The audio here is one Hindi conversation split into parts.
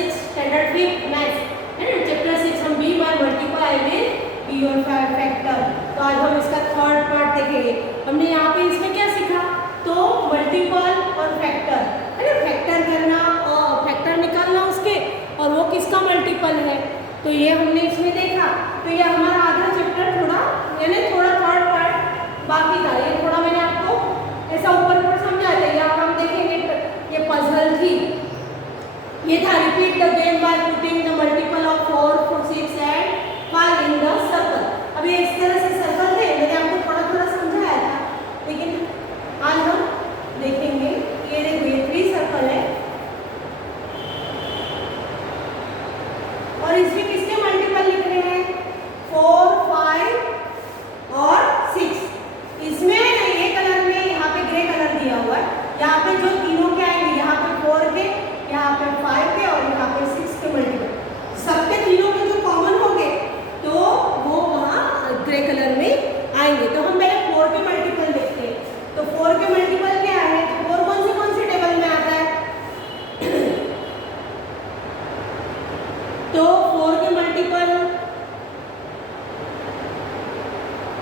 6 स्टैंडर्ड 5 मैथ्स है ना, चैप्टर 6 हम बी बाय मल्टीप्लाई में बी और फैक्टर। तो आज हम इसका थर्ड पार्ट देखेंगे। हमने यहाँ पे इसमें क्या सीखा, तो मल्टीपल और फैक्टर है ना, फैक्टर करना और फैक्टर निकालना उसके, और वो किसका मल्टीपल है, तो ये हमने इसमें देखा। तो ये हमारा आधा चैप्टर थोड़ा यानी थोड़ा थर्ड पार्ट बाकी था। ये थोड़ा मैंने आपको ऐसा ऊपर समझा था। यहाँ हम देखेंगे ये पजल थी, ये था repeat the game by putting the multiple of 4, 6 and 5 in the circle. अभी इस तरह से सर्कल थे, मैंने आपको थोड़ा थोड़ा समझाया था, लेकिन आज हम देखेंगे। ये देखो ये 3 सर्कल है और इसमें किसके मल्टीपल लिख रहे हैं, 4, 5 और 6। इसमें ये कलर में यहाँ पे ग्रे कलर दिया हुआ है, यहाँ पे जो तीनों के आएंगे, यहाँ पे 4 के, यहाँ पे 5 के और यहाँ पे 6 के मल्टीपल, सबके तीनों के जो कॉमन होंगे तो वो वहाँ ग्रे कलर में आएंगे। तो हम पहले 4 के मल्टीपल देखते हैं। तो 4 के मल्टीपल क्या है, तो 4 कौन से टेबल में आता है तो 4 के multiple,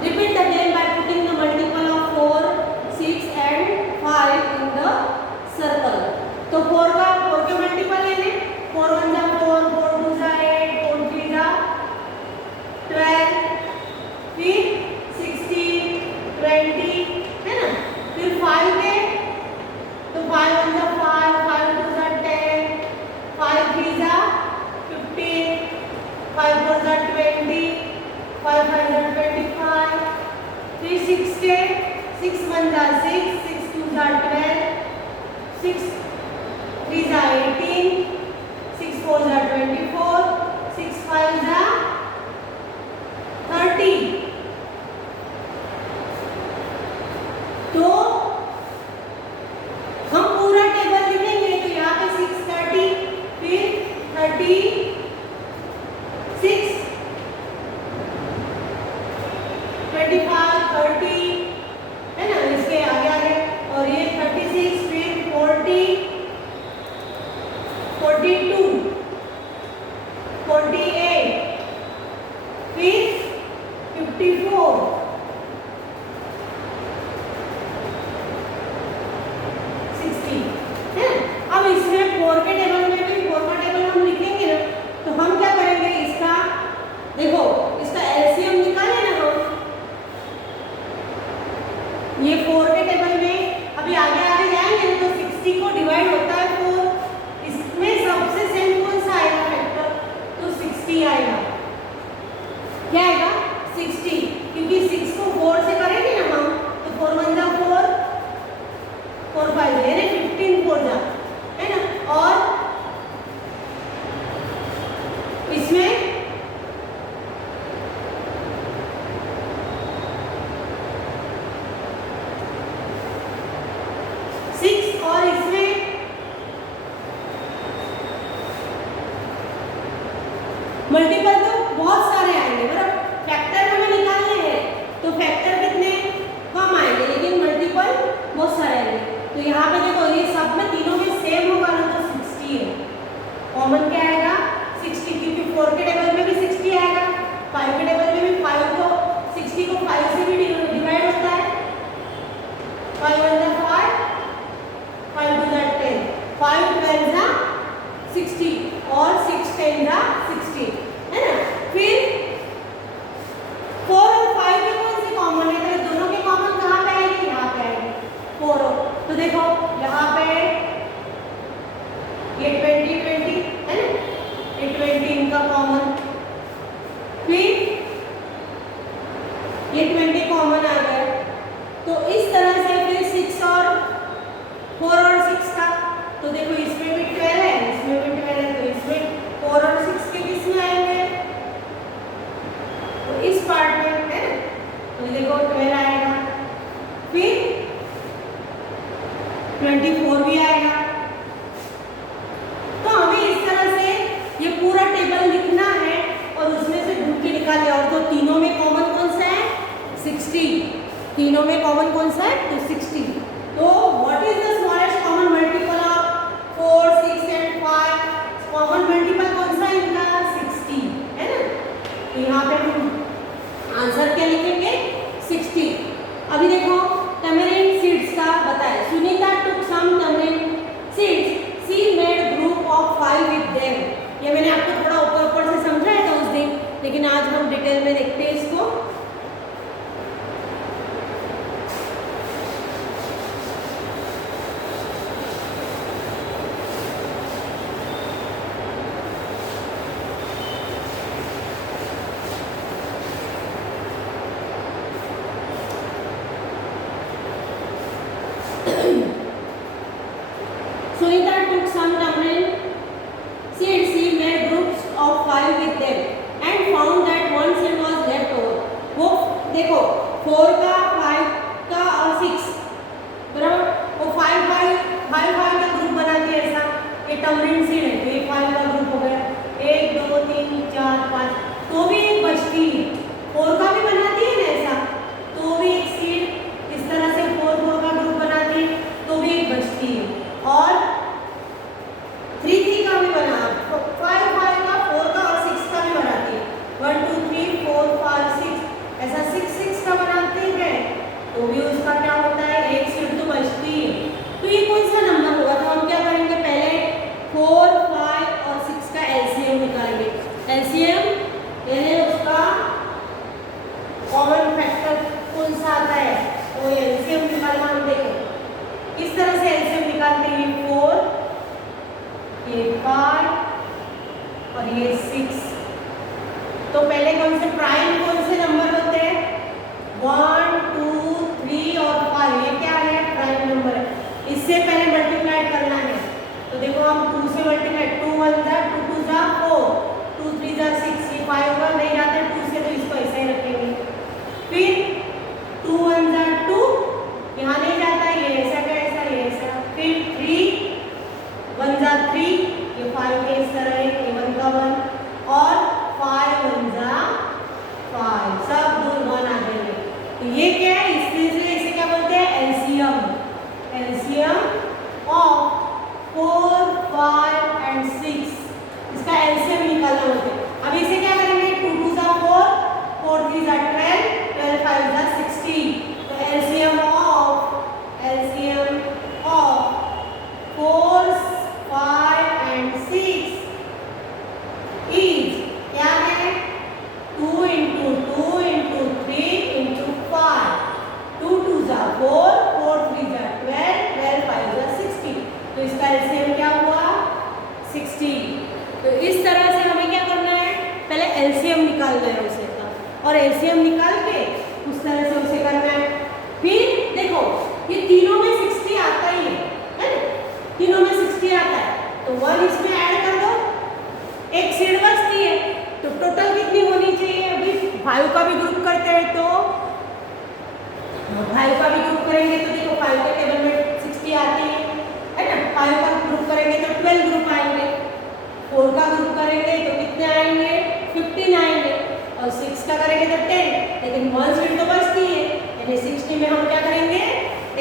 repeat the game by putting the multiple of 4, 6 and 5 in the circle. तो 4 के मल्टीपल लेने, 4 1 जा 4, 4 2 जा 8, 4 3 जा 12, फिर 16, 20 है ना। फिर 5 के, तो 5 1 जा 5, 5 2 जा 10, 5 3 जा 15, 5 4 जा 20, 5 5 जा 25। फिर 6 के, 6 1 जा 6, 6 2 जा 12, 6 3 जा 18, 6 4 जा 24, 6 5 जा 30। तो हम पूरा टेबल लिखेंगे, तो यहाँ पे 6 30, फिर 36 25 30 है ना, इसके आगे आगे, और ये 36, फिर 40 42 48, फिर 54 60 है। अब इसमें 4 के टेबल में भी 4 का टेबल हम लिखेंगे ना, तो हम क्या करेंगे, इसका देखो इसका एलसीएम निकाले ना हम। ये 4 के टेबल में अभी आगे आगे जाएंगे तो 60 को डिवाइड होता है 4, इसमें सबसे सेम कौन सा आएगा फैक्टर, तो 60 आएगा। क्या आएगा, 60, क्योंकि 6 को 4 से करेंगे ना हम, तो 4 1 जा 4, 4 5 यानी 15 4 जा है ना। और इसमें और इसमें मल्टीपल तो बहुत सारे आएंगे, मतलब फैक्टर हमें निकालने हैं तो फैक्टर कितने कम आएंगे, लेकिन मल्टीपल बहुत सारे आएंगे। तो यहाँ पे देखो ये सब में तीनों में सेम होगा ना, तो 60 है। कॉमन क्या आएगा, 60, क्योंकि 4 के टेबल में भी 60 आएगा, 5 के टेबल में भी 5 को 60 को 5 से भी डिवाइड होता है। 5 1 जा 5, 5 2 जा 10, 5 12 जा 60 और 6 10 जा 60 है ना। फिर 4 और 5 के कौन से कॉमन है, तो दोनों के कॉमन कहाँ पे आएंगे, यहाँ पे आएंगे 4। तो देखो यहाँ पे ये 20 20 है ना, ये 20 इनका कॉमन, फिर ये 20 कॉमन आ गया। तो इस तरह से फिर 6 और 4 और 6 का, तो देखो इसमें भी 12 है, इसमें भी 12 है, तो इसमें 4 और 6 के किस में आएंगे, तो इस पार्ट में है ना, तो देखो 12 आएगा, फिर 24 भी आएगा। तो हमें इस तरह से ये पूरा टेबल लिखना है और उसमें से ढूंढ के निकाले। और तो तीनों में कॉमन कौन सा है, 60, तीनों में कॉमन कौन सा है, तो 60। तो what is the smallest common multiple of 4 6 and 5? Common Sunita took some tamarind seeds. She made groups of 5 with them and found that one seed was left over. वो देखो 4 का 5 का और 6 बराबर, वो 5 का ग्रुप बनाती है ऐसा। ये tamarind seed है तो ये 5 का ग्रुप हो गया, 1 2 3 4 5, तो भी एक बचती है। 4 का भी बनाती है ना ऐसा, तो भी एक सीड इस तरह से 4 का ग्रुप बनाती है, तो भी एक बचती है। और 3 का भी बना, 5 का 4 का और 6 का भी बनाती है। 1 2 3 4 5 6 ऐसा 6 का बनाते हैं, तो भी उसका क्या होता है, एक सीड तो बचती है। तो ये कौन सा नंबर होगा, तो हम क्या करेंगे, पहले 4 5 और 6 का एलसीएम निकालेंगे। एलसीएम यानी उसका कॉमन फैक्टर कौन सा आता है, तो एलसीएम निकालना। हम देखो किस तरह से एलसीएम निकालते हैं। 4, ये 5 और ये 6। तो पहले कौन से प्राइम कौन से नंबर होते हैं, 1 2 3 और 5, ये क्या है, प्राइम नंबर है। इससे पहले मल्टीप्लाई करना है, तो देखो हम 2 से मल्टीप्लाई, 2 1 जा 2 2 जा 4, 2 3 जा 6, ये 5 का नहीं जाता 2 से, तो इसको ऐसे ही रखेंगे। फिर 2 1 जा 2, यहाँ नहीं जाता, ये ऐसा का ऐसा, ये ऐसा। फिर 3 1 जा 3, ये 5 के इस तरह है, ये 1 का 1, और 5 1 जा 5, सब दूर 1 आ जाएंगे। तो ये क्या है, इसे क्या बोलते हैं, एलसीएम। एलसीएम ऑफ 4 5 एंड 6, इसका एलसीएम निकालना होता है। अब इसे क्या करेंगे, 2 2 जा 4, 4 3 जा 12, 12 5 जा 16। तो एलसीएम ऑफ 4 5 एंड 6 इज क्या है, 2 into 2 into 3 into 5, 2 2 जा 4, 4 3 जा 12, 12 5 जा 16। तो इसका एलसीएम क्या हुआ, 16। तो इस तरह से हमें क्या करना है, पहले एलसीएम निकालना है उसे का, और एलसीएम निकाल के उस तरह से उसे करना है। फिर देखो ये तीनों में 60 आता ही है ना, तीनों में 60 आता है, तो 1 इसमें ऐड कर दो, एक सीड बचती है। तो टोटल कितनी होनी चाहिए, अभी 5 का भी ग्रुप करते हैं, तो 5 का भी ग्रुप करेंगे तो देखो 5 के टेबल में 60 आती है ना। 5 का ग्रुप करेंगे तो 12 ग्रुप आएंगे, 4 का ग्रुप करेंगे तो कितने आएंगे, 15 आएंगे, और 6 का करेंगे तो 10, लेकिन 1 सीड तो बचती है, यानी 60 में हम क्या करेंगे,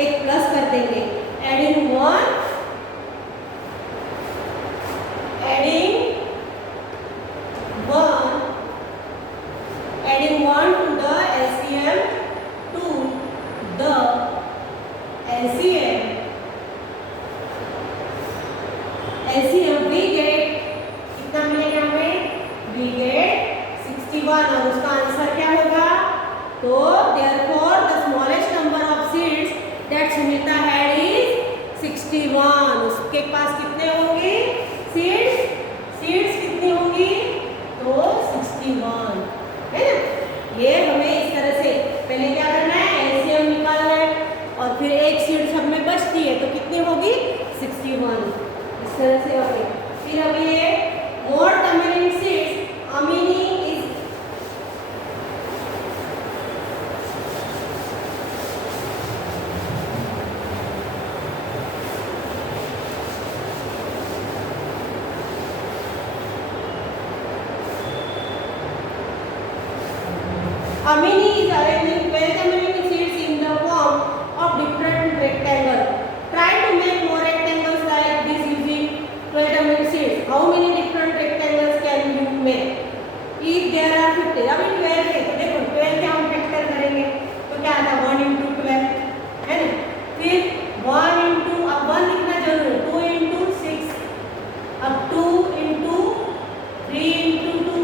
एक प्लस कर देंगे, adding 1 to the LCM to the LCM we get कितना मिलेगा हमें, we get 61, और उसका आंसर क्या होगा, तो therefore the smallest number of seeds that Sunita had is 61। उसके पास कितने होंगे सीड्स कितनी होंगी, तो 61 है ना। ये हमें इस तरह से पहले क्या करना है, एलसीएम निकालना है, और फिर एक सीड सब में बचती है तो कितनी होगी, 61, इस तरह से होगी। फिर अभी ये मोर tamarind seeds, Amini is Amini is arranging 12 tamarind seeds in the form of different rectangles. Try to make more rectangles like this using 12 tamarind seeds. How many different rectangles can you make? If there are 50, अभी 12 है तो देखो 12 के हम फैक्टर करेंगे तो क्या आता है, 1 into 12 है ना। फिर 1 into, अब 1 लिखना जरूर है, 2 into 6, अब 2 into 3 into 2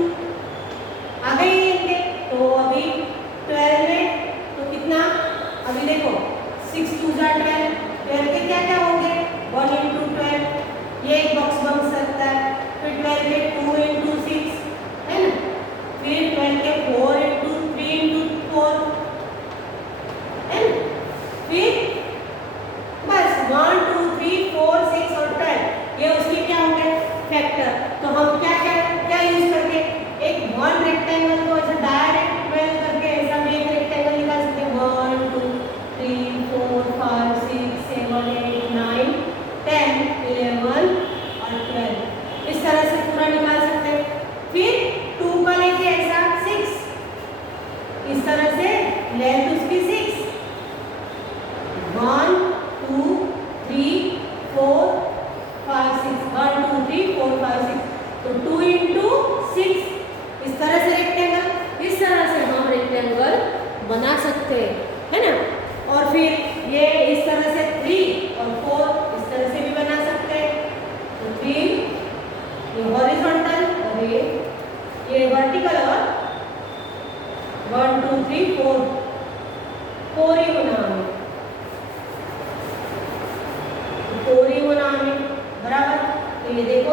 आ गई है। तो अभी 12 में तो कितना, अभी देखो 6 2 जा 12, 12 के क्या क्या होंगे, 1 into 12, ये एक बॉक्स बन सकता है। फिर 12 के 2 into 6 है ना, फिर 12 के 4 into 3 into 4 है ना। फिर बस 1 2 3 4 6 और 12,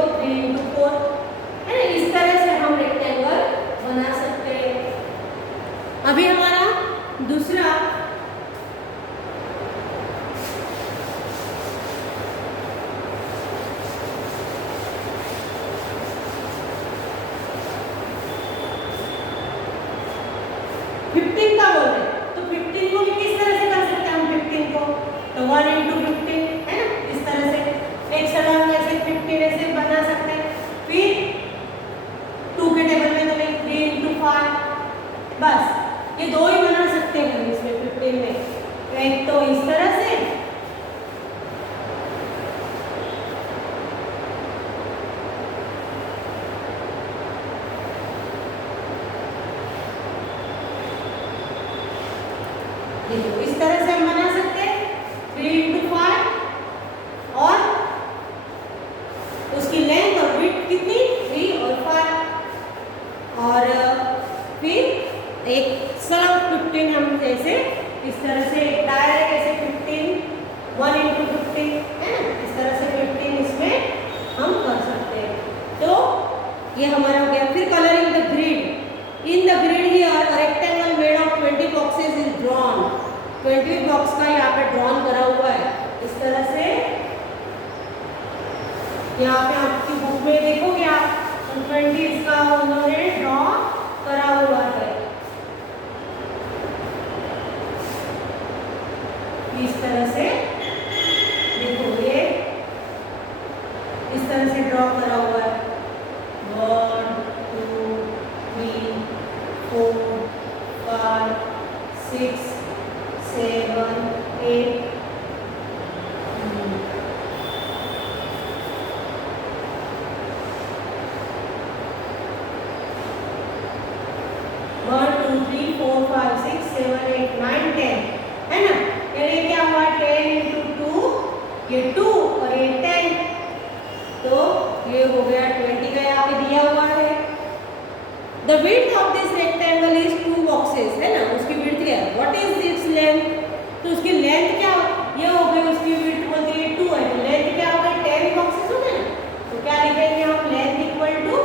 देखो 3 into 4 है ना, इस तरह से हम रेक्टेंगल बना सकते हैं। अभी हमारा दूसरा फिफ्टीन का बोल रहे हैं, तो 15 को भी किस तरह से कर सकते हैं हम 15 को, तो 1 into 15 है ना, इस तरह से एक सड़क ऐसे 15 ऐसे बना सकते हैं। फिर 2 के टेबल में तो 3 into 5, बस ये दो ही बना सकते हैं इसमें 15 में, एक तो इस तरह से देखो, इस तरह से हम बना सकते हैं 3 into 5 और उसकी लेंथ और विड्थ कितनी 3 और 5, और फिर एक सड़क 15 हम जैसे इस तरह से डायरेक्ट ऐसे 15 1 into 15 है ना, इस तरह से 15 इसमें हम कर सकते हैं। तो ये हमारा हो गया। फिर colouring the grid, in the grid here a rectangle made of 20 boxes is drawn, 20 box का यहाँ पे ड्रॉन करा हुआ है इस तरह से। यहाँ पे आपकी बुक में देखोगे आप 20 इसका उन्होंने ड्रॉ करा हुआ है इस तरह से। देखो ये इस तरह से ड्रॉ करा हुआ है 1 2 3 4 5 6 7 8 1 2 3 4 5 6 7 8 9 10 है ना, ये क्या हुआ 10 into 2, ये 2 और ये 10, तो ये हो गया 20 का यहाँ पे दिया हुआ है। The width of this rectangle is 2 boxes है ना, उसकी width क्या है, what is its length, तो उसकी लेंथ क्या ये हो गई, उसकी width बोलती है 2 है, तो लेंथ क्या हो गई 10 बॉक्सेस हो गए ना, तो क्या लिखेंगे हम length equal to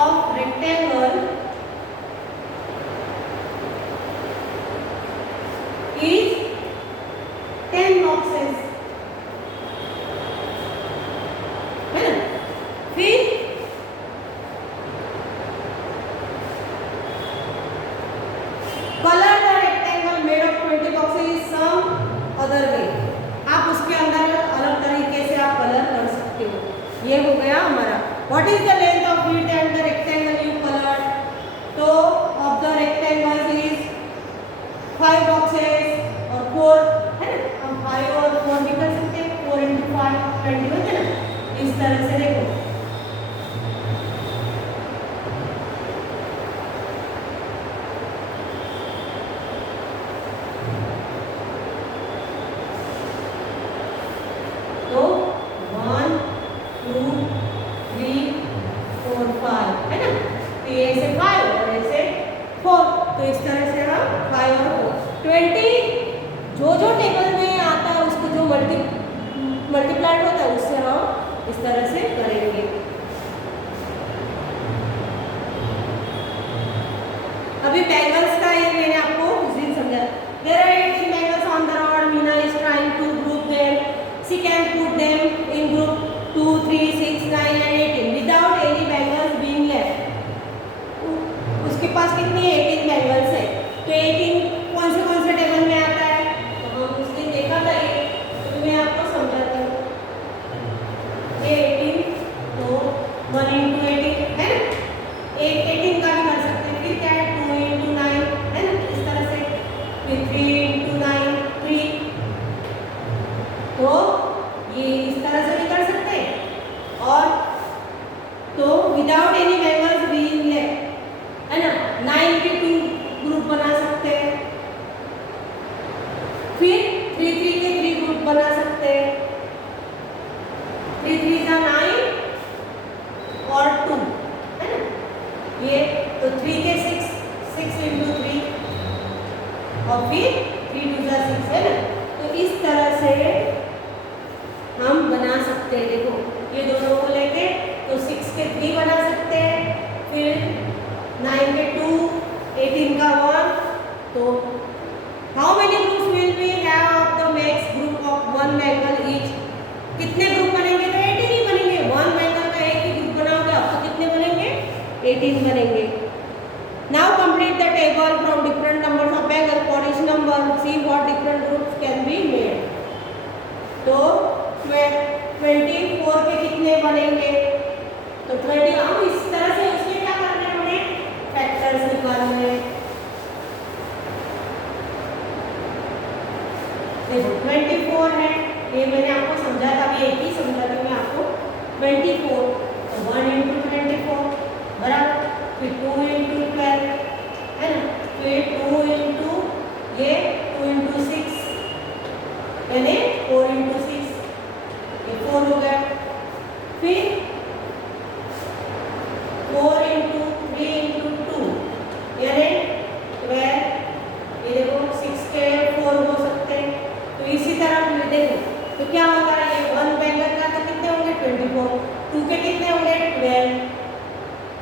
of rectangle is 10 boxes है ना। फिर colour the rectangle made of 20 boxes some other way, आप उसके अंदर अलग तरीके से आप कलर कर सकते हो। ये हो गया हमारा what is the length of it and the rectangle you colour, तो of the rectangle is 5 boxes और 4 है ना, हम 5 और 4 भी कर सकते हैं, 4 into 5 20 होते हैं ना, इस तरह से देखो। तो 1 2 3 4 5 है ना, तो ये ऐसे 5 और ऐसे 4, तो इस तरह से हम 5 और 4 20 जो टेबल में आता है उसको जो मल्टीप्लाइड होता है उससे हम इस तरह से करेंगे। अभी बैंगल्स का ये मैंने आपको उस दिन समझा। There are 18 bangles on the rod, Meena is trying to group them, she can put them in group 2 3 6 9 and 18 without any bangles being left. उसके पास कितनी 18 बैंगल्स है, तो 18 कौन से टेबल में आता है, तो हम उस दिन देखा था ये, तो मैं आपको समझाती हूँ। ये 18 तो 1 into 18 है ना, 18 का भी कर सकते हैं। फिर क्या है 2 into 9 है ना, इस तरह से, फिर 3 into 9 3, तो ये इस तरह से भी कर सकते हैं। और तो without any bangles being left है ना, 9 के 2 ग्रुप बना सकते हैं, फिर 3 3 के 3 ग्रुप बना सकते हैं, 3 3 का 9 और 2 है ना, ये तो 3 के 6 6 into 3 और फिर 3 2 जा 6 है ना, तो इस तरह से हम बना सकते हैं। देखो ये दोनों को लेके तो 6 के 3 बना सकते हैं, फिर 9 के 2, 18 का 1। तो how many groups will we have of the max group of 1 bangle each? कितने ग्रुप बनेंगे? तो 18 ही बनेंगे। 1 बैंगल का एक ही ग्रुप बनाओगे आप तो कितने बनेंगे? 18 बनेंगे। Now complete the table from different numbers of bangle for each number. See what different groups can be made. तो 24 के कितने बनेंगे? तो 20। अब इस तरह से उसमें क्या करना है? हमें फैक्टर्स निकालने हैं। देखो 24 है, ये मैंने आपको समझा था, अभी एक ही समझा था मैं आपको। 24 तो 1 × 24 बराबर, फिर 2 × 12 है ना, फिर 2 ये 2 × 6 यानी 4 × 6 ये 4 हो गया, फिर 4 × 3 × 2 यानी 12। ये देखो 6 के 4 हो सकते हैं। तो इसी तरह फिर देखो तो क्या होगा, ये 1 बैंगल का तो कितने होंगे? 24। 2 के कितने होंगे? 12।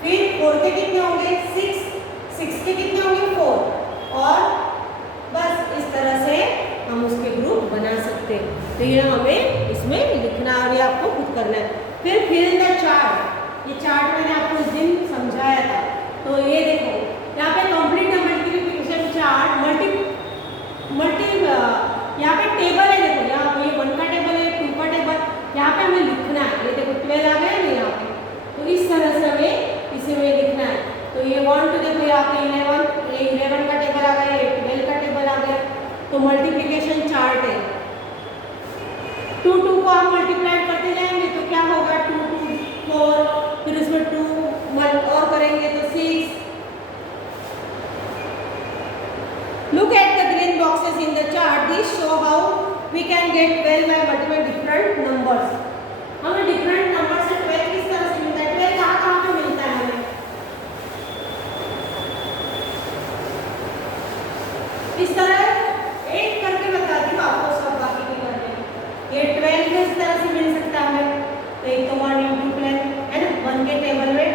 फिर 4 के कितने होंगे? 6। 6 के कितने होंगे? 4। और बस इस तरह से हम उसके ग्रुप बना सकते हैं। तो ये हमें इसमें लिखना और ये आपको खुद करना है। फिर फिल द चार्ट, ये चार्ट मैंने आपको उस दिन समझाया था। तो ये देखो यहाँ पे कंप्लीट मल्टीप्लिकेशन चार्ट यहाँ पे टेबल है। देखो यहाँ ये 1 का टेबल है, 2 का टेबल, यहाँ पे हमें लिखना है। ये देखो 12 आ गया ना यहाँ पे, तो इस तरह से हमें इसे में लिखना है। तो ये 1 to देखो यहाँ पे 11, ये 11 का टेबल आ गया, ये 12 का टेबल आ गया। तो मल्टीप्लिकेशन चार्ट है। 2 को हम मल्टीप्लाई करते जाएंगे तो क्या होगा? 2 2 4, फिर उसमें 2 और करेंगे तो 6। Look at the green boxes in the chart. These show how we can get 12 by multiplying different numbers. हमें different numbers से 12 किस तरह से मिलता है? 12 कहाँ पे मिलता है हमें? इस तरह एक करके बताती हूँ आपको, सब बाकी के करके। ये 12 किस तरह से मिल सकता है हमें? तो एक तो 1 × 12 है ना, 1 के टेबल में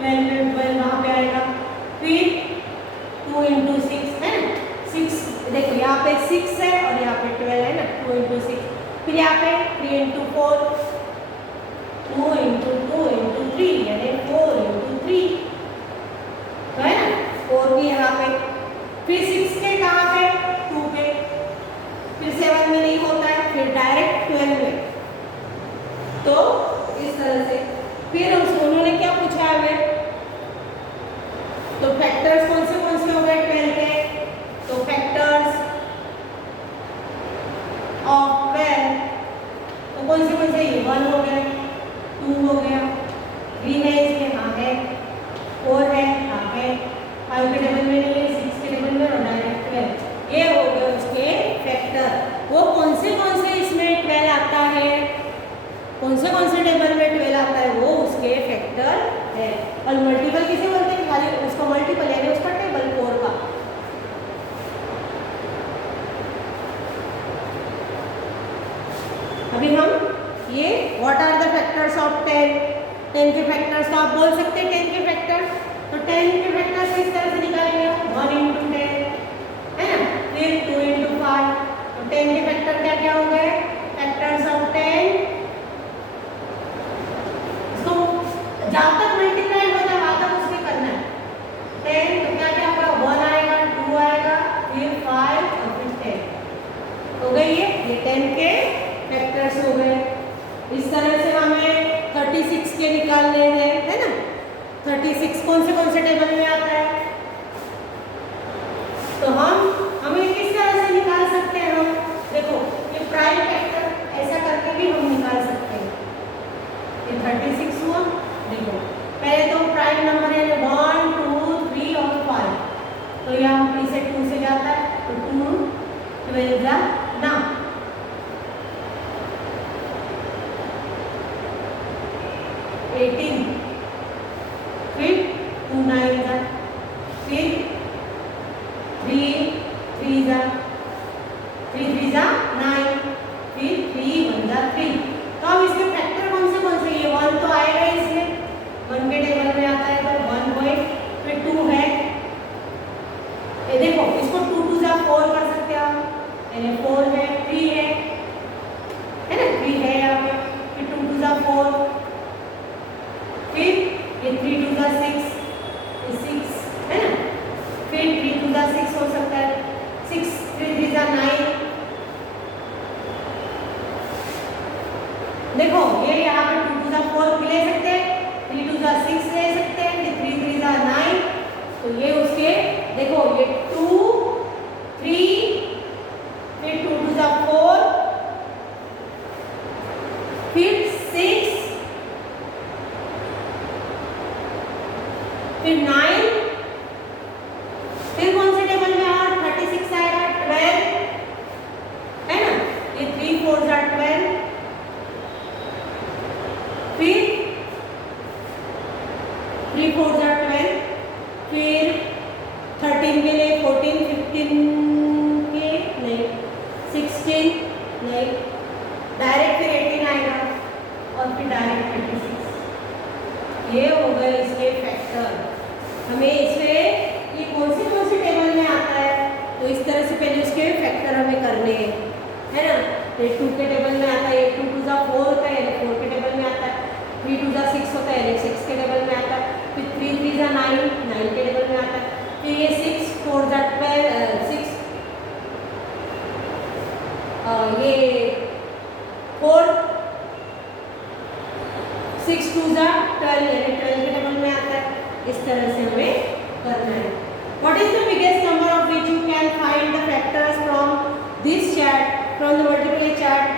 12 वहाँ पे आएगा। फिर 2 × 6 है ना, 6 देखो यहाँ पे 6 है और यहाँ पे 12 है ना, 2 × 6। फिर यहाँ पे 3 × 4, 2 × 2 × 3 यानी 4 × 3 तो है ना, 4 भी यहाँ पे। फिर 6 के कहाँ पे? 2 पे। फिर 7 में नहीं होता है, फिर डायरेक्ट 12 में। तो इस तरह से फिर उन्होंने क्या पूछा है हमें? तो फैक्टर्स कौन से हो गए 12 के? तो फैक्टर्स ऑफ 12 तो कौन से? ये 1 हो गया, 2 हो गया, 3 है इसमें, हाँ है, 4 है, हाँ है, 5 के टेबल में नहीं है, 6 के टेबल में और डायरेक्ट 12। ये हो गए उसके फैक्टर। वो कौन से इसमें 12 आता है, कौन से टेबल में 12 आता है, वो उसके फैक्टर है। और मल्टीपल किसे बोलते हैं? खाली उसका मल्टीपल यानी उसका टेबल 4 का। अभी हम ये what are the factors of 10 के फैक्टर्स तो आप बोल सकते हैं 10 के फैक्टर। तो 10 के फैक्टर्स किस तरह से निकालेंगे? 1 × 10 है ना, फिर 2 × 5। तो 10 के फैक्टर क्या क्या हो गए? फैक्टर्स ऑफ 10 तो जब तक मल्टीप्लाई हो जाए वहां तक उसके करना है। 10 तो क्या क्या होगा? 1 आएगा, 2 आएगा, फिर 5 और फिर 10 हो गई। ये 10 के फैक्टर्स हो गए। इस तरह से हमें 36 के निकालने हैं, है ना। 36 कौन से टेबल में आता है? तो हमें किस तरह से निकाल सकते हैं? हम देखो ये प्राइम फैक्टर ऐसा करके भी हम निकाल सकते हैं। ये 36 हुआ। देखो पहले तो प्राइम नंबर है 1 2 3 और 5, तो यहाँ 3 से 2 से जाता है तो 2 12 जा ना, फिर 2 9 जा, फिर 3 3 जा 9, फिर 3 1 जा 3 1 के टेबल में आता है तो 1 हुए, फिर 2 है, ये देखो इसको 2 2 जा 4 कर सकते हैं आप, यानी 4 है, 3 है ना, 3 है यहाँ पे, फिर 2 2 जा 4, फिर ये 3 2 जा 6, ये 6 है ना, फिर 3 2 जा 6 हो सकता है, 6 3 3 जा 9, देखो ये यहाँ पे 2 2 जा 4 भी ले सकते हैं, 3 2 जा 6 ले सकते हैं, फिर 3 3 जा 9, तो ये उसके देखो ये 2 3, फिर 2 2 जा 4, फिर 6, फिर 9, फिर कौन से टेबल में और 36 आएगा, 12 है ना, ये 3 4 जा 12, फिर 3 4 जा 12, फिर 13 के लिए 14 15 के नहीं, 16 नहीं, डायरेक्ट फिर 18 आएगा और फिर डायरेक्ट 26, ये हो गए इसके फैक्टर। हमें इसमें ये कौन से टेबल में आता है, तो इस तरह से पहले उसके फैक्टर हमें करने हैं, है ना, ये 2 के टेबल में आता है, ये 2 2 जा 4 होता है, 4 के टेबल में आता है, 3 2 जा 6 होता है, 6 के टेबल में आता है, फिर 3 3 जा 9 9 के टेबल में आता है, फिर ये 6 4 जा 12 6, ये 4 6 2 जा 12 यानी 12 के टेबल में आता है, इस तरह से हमें करना है। What is the biggest number of which you can find the factors from this chart, from the multiplier chart?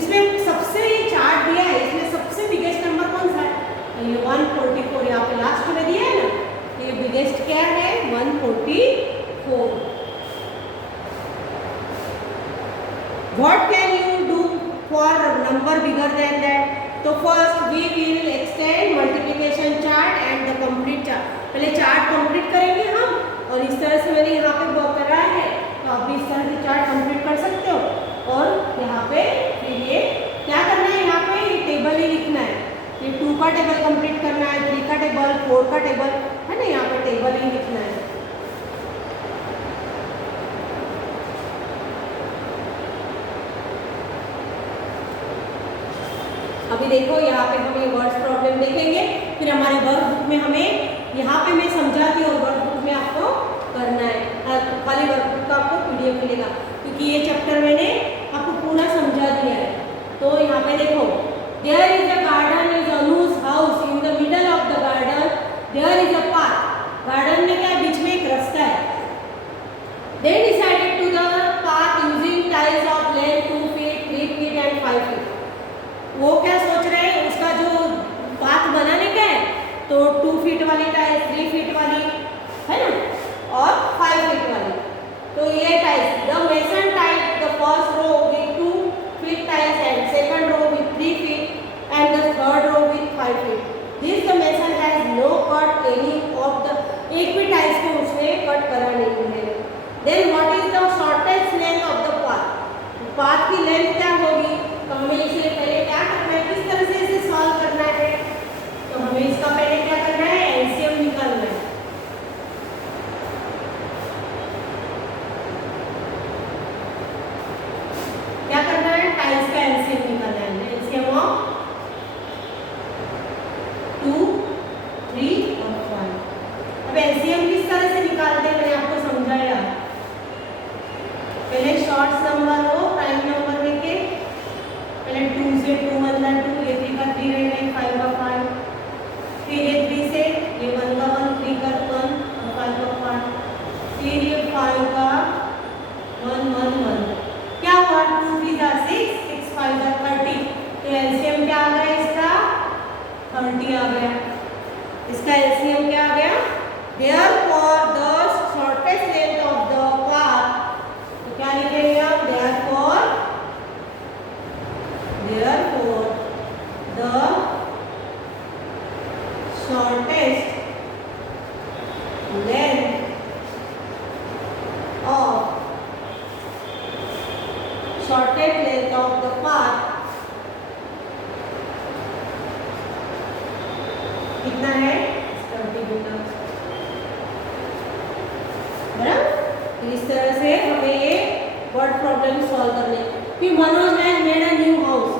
इसमें सबसे ये चार्ट दिया है, इसमें सबसे बिगेस्ट नंबर कौन सा है, ये 144 यहाँ पे लास्ट में दिया है ना, ये बिगेस्ट क्या है 144। What can you do for number bigger than that? तो first we will extend multiplication chart and the complete chart, पहले चार्ट कंप्लीट करेंगे हम, और इस तरह से मैंने यहाँ पे वर्क करा है, तो आप भी इस तरह से चार्ट कंप्लीट कर सकते हो, और यहाँ पे फिर ये क्या करना है, यहाँ पे ये टेबल ही लिखना है, ये 2 का टेबल कंप्लीट करना है, 3 का टेबल, 4 का टेबल, है ना, यहाँ पे टेबल ही लिखना है। अभी देखो यहाँ पे हम ये वर्ड्स प्रॉब्लम देखेंगे, फिर हमारे वर्क बुक में हमें यहाँ पे मैं समझाती हूँ, वर्क बुक में आपको करना है, खाली वर्क बुक का आपको PDF मिलेगा, क्योंकि ये चैप्टर मैंने आपको पूरा समझा दिया है। तो यहाँ पे देखो, there is a garden is Anuj house, in the middle of the garden there is a path, garden में क्या बीच में एक रास्ता है, they decided to the path using tiles of length 2 feet 3 feet and 5 feet. वो क्या सोच रहे हैं, उसका जो पाथ बनाने का है, तो 2 फीट वाली टाइल्स, 3 फीट वाली, है ना, और 5 फीट वाली, तो ये tiles, the mason type the first row with 2 feet tiles and second row with 3 feet and the third row with 5 feet, this the mason has no cut any of the, एक भी टाइल्स को उसने कट करा नहीं है। Then what is the shortest length of the path, path की लेंथ क्या होगी, तो हमें इसे पहले क्या करना है, किस तरह से इसे सॉल्व करना है, तो हमें इसका पहले क्या करना है, एलसीएम निकालना है। क्या करना है, टाइल्स का एलसीएम निकालना है, एलसीएम ऑफ 2 3 और 5। अब एलसीएम किस तरह से निकालते हैं मैंने आपको समझाया, पहले शॉर्ट्स नंबर हो प्राइम नंबर लेके, पहले 2 से 2 1 जा 2, ये 3 का 3 रहेगा, 5 का 5, फिर ये 3 से ये 1 का 1, 3 का 1 और 5 का 5, फिर ये 5 का 1 1 1, क्या हुआ 2 3 जा 6 6 5 जा 30, तो एलसीएम क्या आ गया इसका 30 आ गया, इसका एलसीएम क्या आ गया, therefore the shortest length of the path, तो क्या लिखेंगे आप, therefore the shortest length of the path कितना है 20 मीटर, बराबर। इस तरह से हमें ये वर्ड प्रॉब्लम सॉल्व करने। फिर मनोज ने made a new house,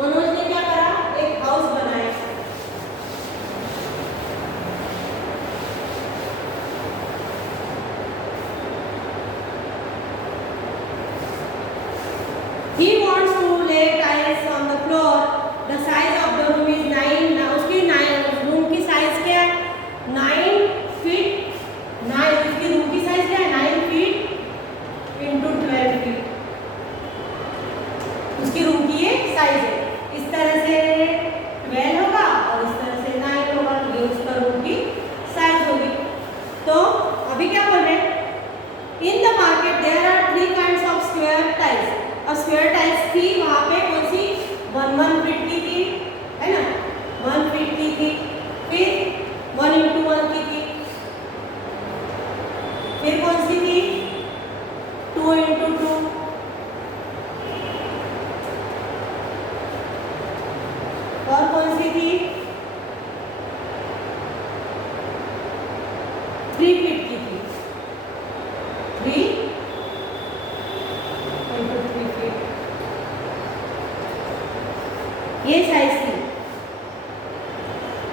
Manoj ने क्या करा, एक हाउस बनाया। He wants to lay tiles on the floor. The size of the room is 9. Now उसकी 9 रूम की साइज क्या है 9 फीट, 9 उसकी रूम की साइज क्या है 9 फीट इंटू 12 फीट, उसकी रूम की ये साइज है। इस तरह से 12 होगा और इस तरह से 9 होगा, ये उसका रूम की साइज होगी। तो अभी क्या बोल रहे हैं, in the market there are 3 kinds of square tiles. अब स्क्वायर टाइल्स थी वहाँ पे कौन सी 1 फीट की थी, है ना, 1 फीट की थी, फिर 1 इंटू 1 की थी, फिर कौन सी थी 2 इंटू 2, और कौन सी थी 3 फीट की थी, 3 इंटू 3 फीट, ये साइज थी।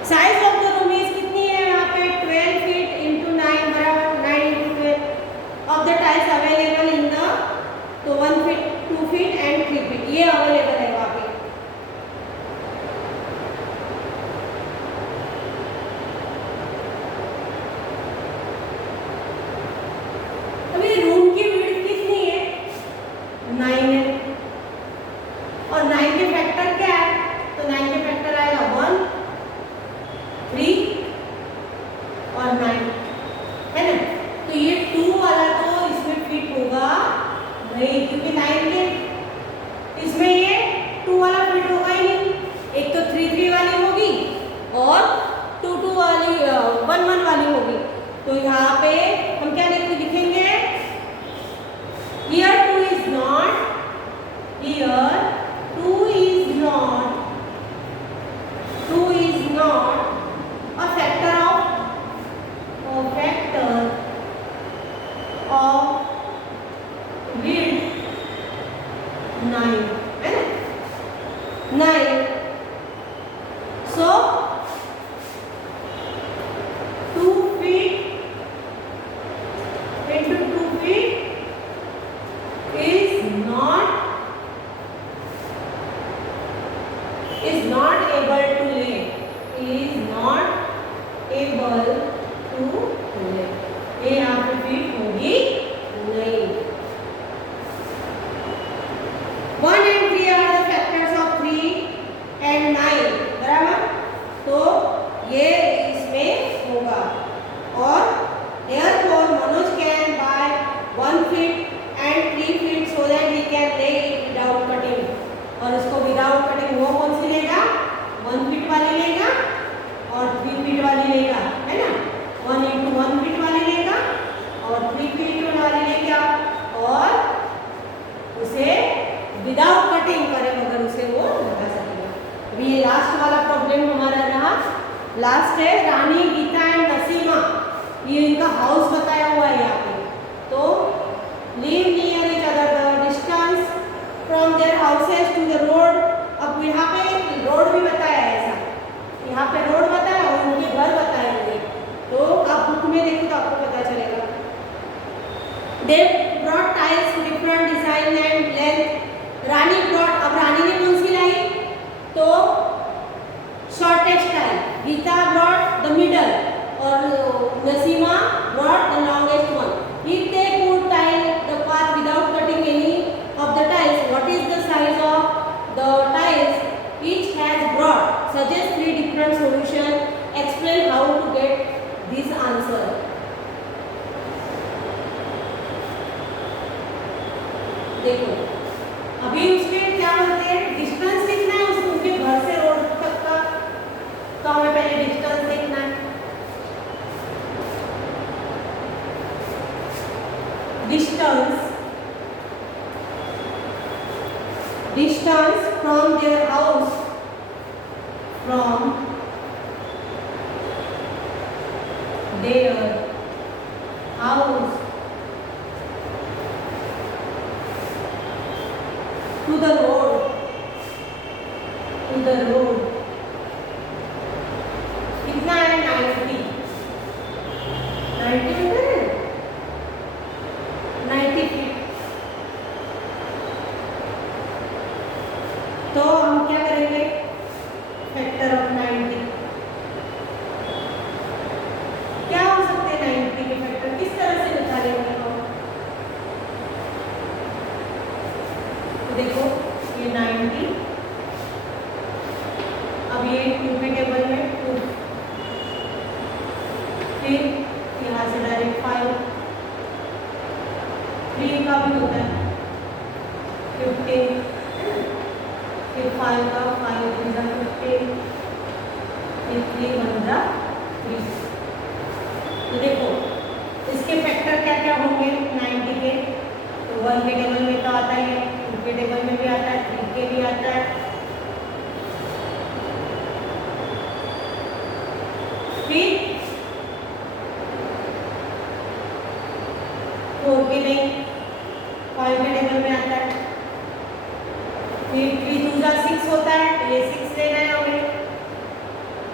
Size of the room is कितनी है यहाँ पे 12 फीट इंटू 9 बराबर 9 into 12 of the tiles available in the, तो 1 फीट 2 फीट एंड 3 फीट ये अवेलेबल है वहाँ पे। अभी रूम की विड्थ कितनी है 9 है, और 9 के फैक्टर क्या है, तो 9 के फैक्टर आएगा 1 3 और 9, है ना। तो ये 2 वाला तो इसमें फिट होगा नहीं, क्योंकि 9 के इसमें ये 2 वाला फिट होगा ही नहीं। एक तो 3 3 वाली होगी और 2 2 वाली 1 1 वाली होगी। तो यहाँ पे हम क्या लिखेंगे, here 2 is not, here 2 is not, 2 is not a factor of width 9, है ना 9। So 2 feet into 2 feet is not able to lay, is not able to lay, ये यहाँ पे फिट होगी नहीं। 1 and 3 are the factors of 3 and 9 बराबर, तो ये इसमें होगा। और therefore Manoj can buy 1 feet and 3 feet so that he can lay it without cutting, और इसको विदाउट कटिंग वो कौन सी लेगा 1 फीट वाली लेगा और 3 फीट वाली लेगा, है ना, 1 इंटू 1 फीट वाली लेगा और 3 फीट वाली लेगा, और उसे विदाउट कटिंग करे मगर उसे वो लगा सकेगा। अभी ये लास्ट वाला प्रॉब्लम हमारा रहा, लास्ट है रानी गीता एंड नसीमा, ये इनका हाउस बताया हुआ है यहाँ पे। तो live near each other, the distance from their houses to the road. अब यहाँ पे रोड भी बताया है, ऐसा यहाँ पे रोड बताया और उनके घर बताए होंगे, तो आप बुक में देखो तो आपको पता चलेगा। They brought tiles different design and length. Rani brought, अब रानी ने कौन सी लाई, तो shortest tile, Geeta brought the middle और Naseema brought the longest one. If they put tile the path without cutting any of the tiles, what is the size of the tiles each has brought? Suggest 3 different solutions, explain how to get this answer. देखो अभी उसके क्या बोलते हैं, डिस्टेंस कितना है उनके घर से रोड तक का, तो हमें पहले डिस्टेंस देखना है। distance from their house, from their, house, to the road, to the road. कितना है 90, 90 मीटर है, 90 फीट। तो हम क्या करेंगे, फैक्टर ऑफ 90 क्या हो सकते हैं, 90 के फैक्टर किस तरह से निकालेंगे हम। तो देखो ये 90, अब ये 2 के टेबल में 2, फिर यहाँ से डायरेक्ट 5, 3 का भी होता है 15, फिर 5 का 5 15, फिर 3 15 30। तो देखो इसके फैक्टर क्या क्या होंगे 90 के, तो 1 के टेबल में तो आता ही है, 2 के टेबल में भी आता है, 3 के भी आता है, फिर 4 के नहीं 5 के टेबल में आता है, फिर 3 2 6 होता है, तो ये 6 लेना है हमें,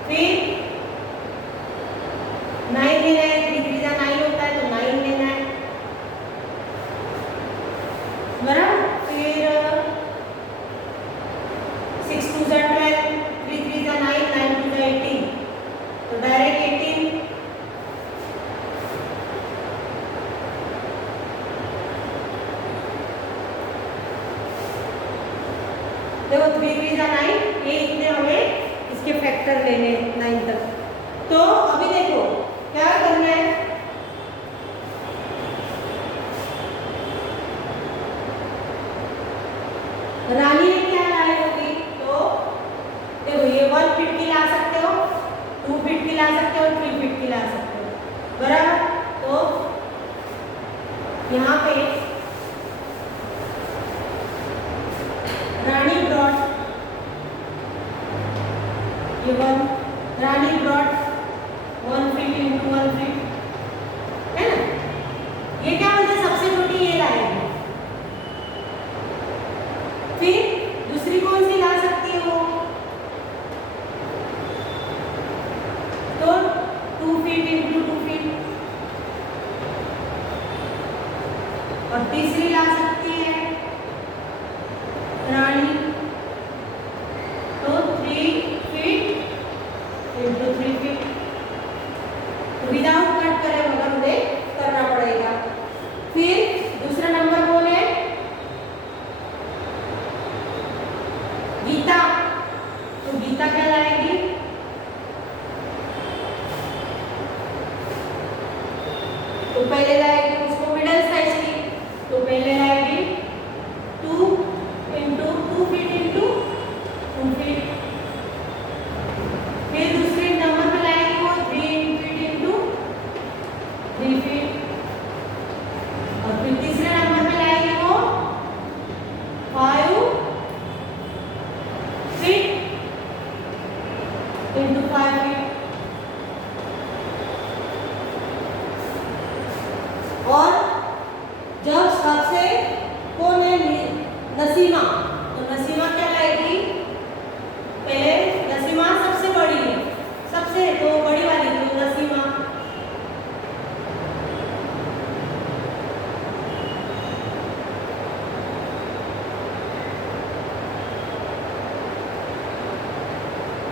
फिर 9 लेना है, 3 3 9 होता है तो 9 लेना है, बराबर। फिर 6 2 12, 3 3 9, 9 2 18, तो डायरेक्ट 18। देखो 3 3 9, ये इतने हमें इसके फैक्टर लेने 9 तक। तो अभी देखो क्या करना है, रानी ने क्या लाई होगी, तो देखो ये 1 फीट की ला सकते हो, 2 फीट की ला सकते हो, 3 फीट की ला सकते हो, बराबर। तो यहाँ पे रानी ब्रॉड, ये 1 रानी ब्रॉड 1 फीट इंटू 1 फीट है ना, ये क्या बोलते हैं सबसे छोटी ये लाएगी। फिर दूसरी कौन सी ला सकती है वो, तो 2 फीट इंटू 2 फीट, और तीसरी ला सकती है रानी, तो 3 feet into 3 feet. Without cut करे मगर उन्हें करना पड़ेगा। फिर दूसरा नंबर कौन है, गीता, तो गीता क्या लाएगी, तो पहले लाएगी उसको मिडल साइज की, तो पहले लाएगी 2 इंटू 2 फीट इंटू 2 फीट, फिर दूसरे नंबर पे लाएगी वो 3 फीट इंटू 3 फीट, और फिर तीसरे नंबर पे लाएगी वो 5 फीट इंटू 5 फीट। और जब सबसे कौन है नसीमा, तो नसीमा क्या लाएगी, पहले नसीमा सबसे बड़ी है, सबसे तो बड़ी वाली तो नसीमा,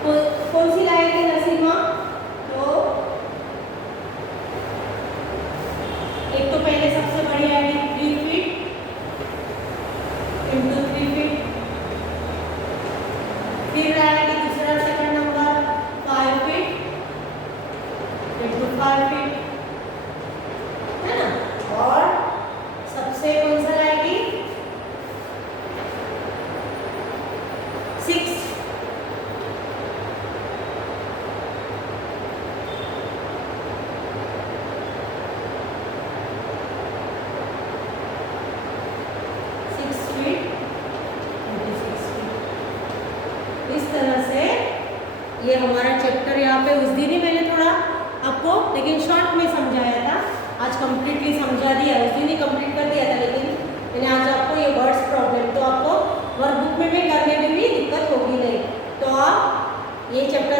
तो कौन सी लाएगी नसीमा, तो एक तो पहले सबसे बड़ी आएगी 3 फीट इंटू 3 फीट, फिर आएगी दूसरा second number 5 feet into 5 feet, है ना, और सबसे कौन सा लाएगी 6, इस तरह से ये हमारा चैप्टर यहाँ पे उस दिन ही मैंने थोड़ा आपको, लेकिन शॉर्ट में समझाया था, आज कंप्लीटली समझा दिया, उस दिन ही कंप्लीट कर दिया था, लेकिन मैंने आज आपको ये वर्ड्स प्रॉब्लम, तो आपको वर्कबुक में भी करने में भी दिक्कत होगी नहीं। तो आप ये चैप्टर